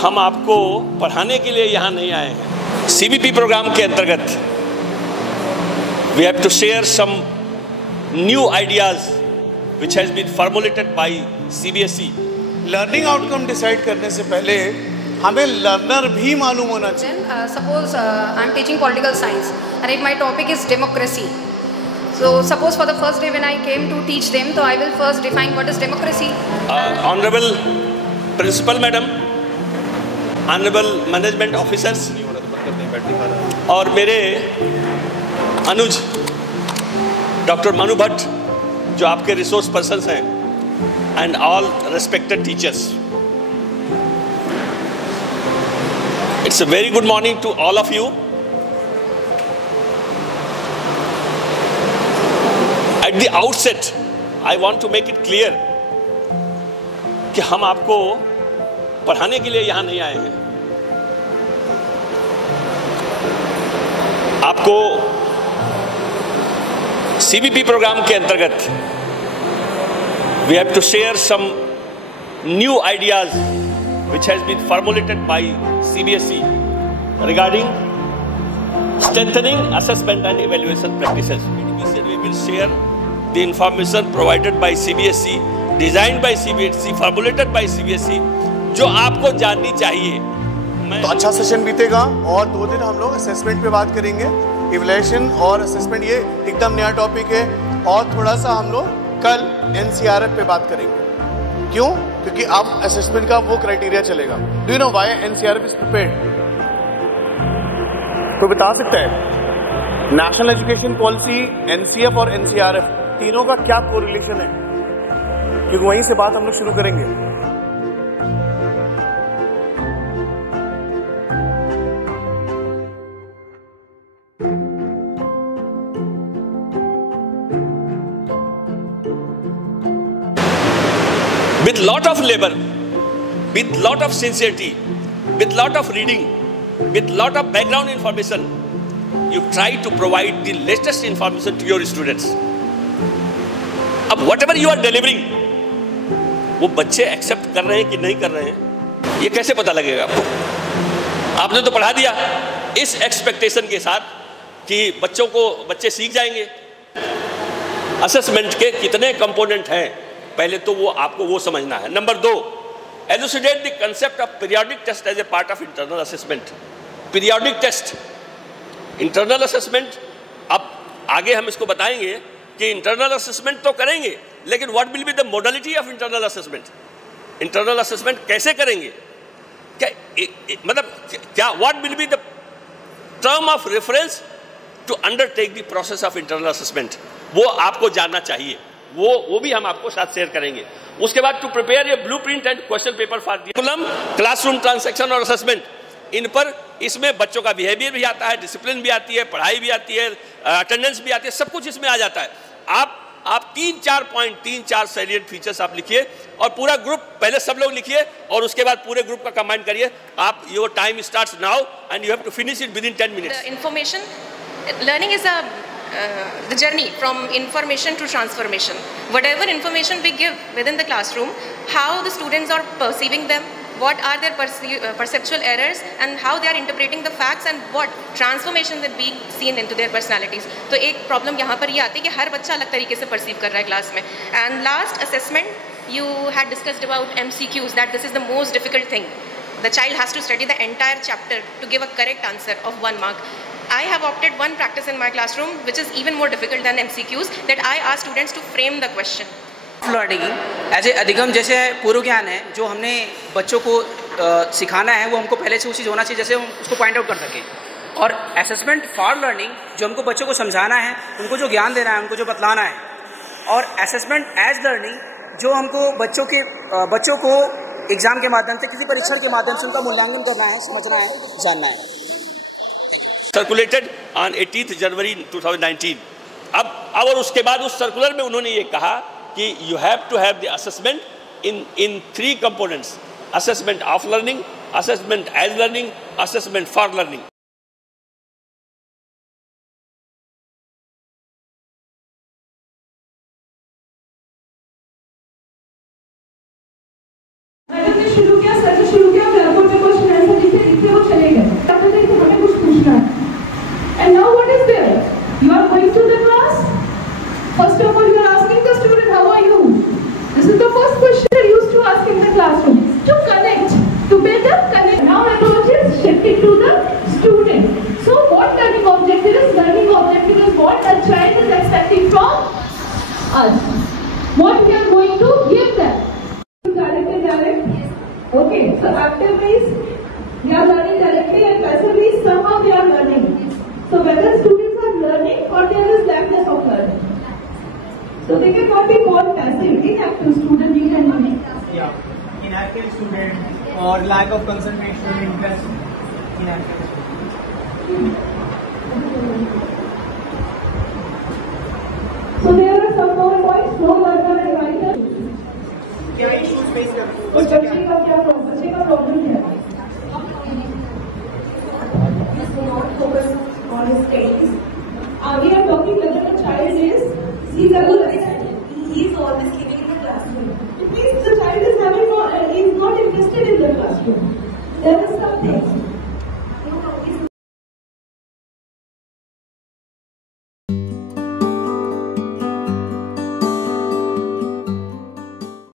हम आपको पढ़ाने के लिए यहाँ नहीं आए हैं। CBP प्रोग्राम के अंतर्गत we have to share some new ideas which has been formulated by CBSE. Learning outcome decide करने से पहले हमें लर्नर भी मालूम होना चाहिए। Suppose I am teaching political science and if my topic is democracy. So suppose for the first day when I came to teach them, so I will first define what is democracy. Honorable Principal Madam, Honorable Management Officers और मेरे अनुज doctor Manu Bhatt जो आपके resource persons हैं and all respected teachers, it's a very good morning to all of you. At the outset I want to make it clear कि हम आपको पढ़ाने के लिए यहाँ नहीं आए हैं। आपको CBP प्रोग्राम के अंतर्गत we have to share some new ideas which has been formulated by CBSE regarding strengthening assessment and evaluation practices. We will share the information provided by CBSE, designed by CBSE, formulated by CBSE, जो आपको जाननी चाहिए। तो अच्छा session बीतेगा और 2 दिन हम लोग असेसमेंट पे बात करेंगे। इवैल्यूएशन और असेसमेंट ये एकदम नया टॉपिक है और थोड़ा सा हम लोग कल NCRF पे बात करेंगे। क्यों? क्योंकि अब असेसमेंट का वो क्राइटेरिया चलेगा। Do you know why NCRF is prepared? कोई बता सकता है? नेशनल एजुकेशन पॉलिसी, NCF और NCRF तीनों का क्या कोरिलेशन है? क्योंकि वहीं से बात हम लोग शुरू करेंगे। With lot of labor, with lot of sincerity, with lot of reading, with lot of background information, you try to provide the latest information to your students. अब whatever you are delivering, वो बच्चे accept कर रहे हैं कि नहीं कर रहे हैं, ये कैसे पता लगेगा आपको? आपने तो पढ़ा दिया इस एक्सपेक्टेशन के साथ कि बच्चे सीख जाएंगे। असेसमेंट के कितने कंपोनेंट हैं, पहले तो वो आपको वो समझना है। Number 2, elucidate the concept of periodic test as a part of internal assessment. Periodic test, internal assessment, अब आगे हम इसको बताएंगे कि इंटरनल असेसमेंट तो करेंगे, लेकिन what will be the modality of internal assessment? Internal assessment कैसे करेंगे? क्या what will be the term of reference to undertake the process of internal assessment, वो आपको जानना चाहिए। वो भी हम आपको साथ शेयर करेंगे। उसके बाद to prepare a blueprint and question paper for curriculum, classroom transaction और असेसमेंट, इन पर इसमें बच्चों का बिहेवियर भी आता है, डिसिप्लिन भी आती है, पढ़ाई भी आती है, अटेंडेंस भी आती है, सब कुछ इसमें आ जाता है। आप 3-4 पॉइंट, 3-4 सैलिएंट फीचर्स आप लिखिए और पूरा ग्रुप, पहले सब लोग लिखिए और उसके बाद पूरे ग्रुप का कंबाइन करिए। आप your time starts now and you have to finish it within 10 minutes. Information learning is the journey from information to transformation. Whatever information we give within the classroom, how the students are perceiving them, what are their perceptual errors and how they are interpreting the facts and what transformation that being seen into their personalities. तो एक problem यहाँ पर ये आती है कि हर बच्चा अलग तरीके से परसीव कर रहा है क्लास में। And last assessment, you had discussed about MCQs, that this is the most difficult thing. The child has to study the entire chapter to give a correct answer of 1 mark. I have opted one practice in my classroom which is even more difficult than MCQs, that I ask students to frame the question. Learning as a अधिगम जैसे पूर्व ज्ञान है जो हमने बच्चों को सिखाना है, वो हमको पहले से उसी होना चाहिए जैसे हम उसको पॉइंट आउट कर सकें। और असेसमेंट फॉर लर्निंग जो हमको बच्चों को समझाना है, उनको जो ज्ञान देना है, उनको जो बतलाना है। और असेसमेंट एज लर्निंग जो हमको बच्चों को एग्जाम के माध्यम से, किसी परीक्षण के माध्यम से उनका मूल्यांकन करना है, समझना है, जानना है। सर्कुलेटेड ऑन 18 जनवरी 2019। अब और उसके बाद उस सर्कुलर में उन्होंने ये कहा कि you have to have the assessment in 3 components: assessment of learning, assessment as learning, assessment for learning. शुरू किया, सर ने शुरू किया, फिर आपको us. What we are going to give them. Direct. Okay, so active means we are learning directly and passive means somehow we are learning. So whether students are learning or there is lackness of learning. So they cannot be called passive. Inactive student we can learn. Yeah, inactive student or lack of concentration, interest. Inactive student. So there are some more points. No learner and writer. क्या issues face करते हैं? बच्चे का क्या problem? बच्चे का problem क्या है? Focus on his studies. We are talking whether the child is he is always living in the classroom. It means the child is not interested in the classroom. There is something.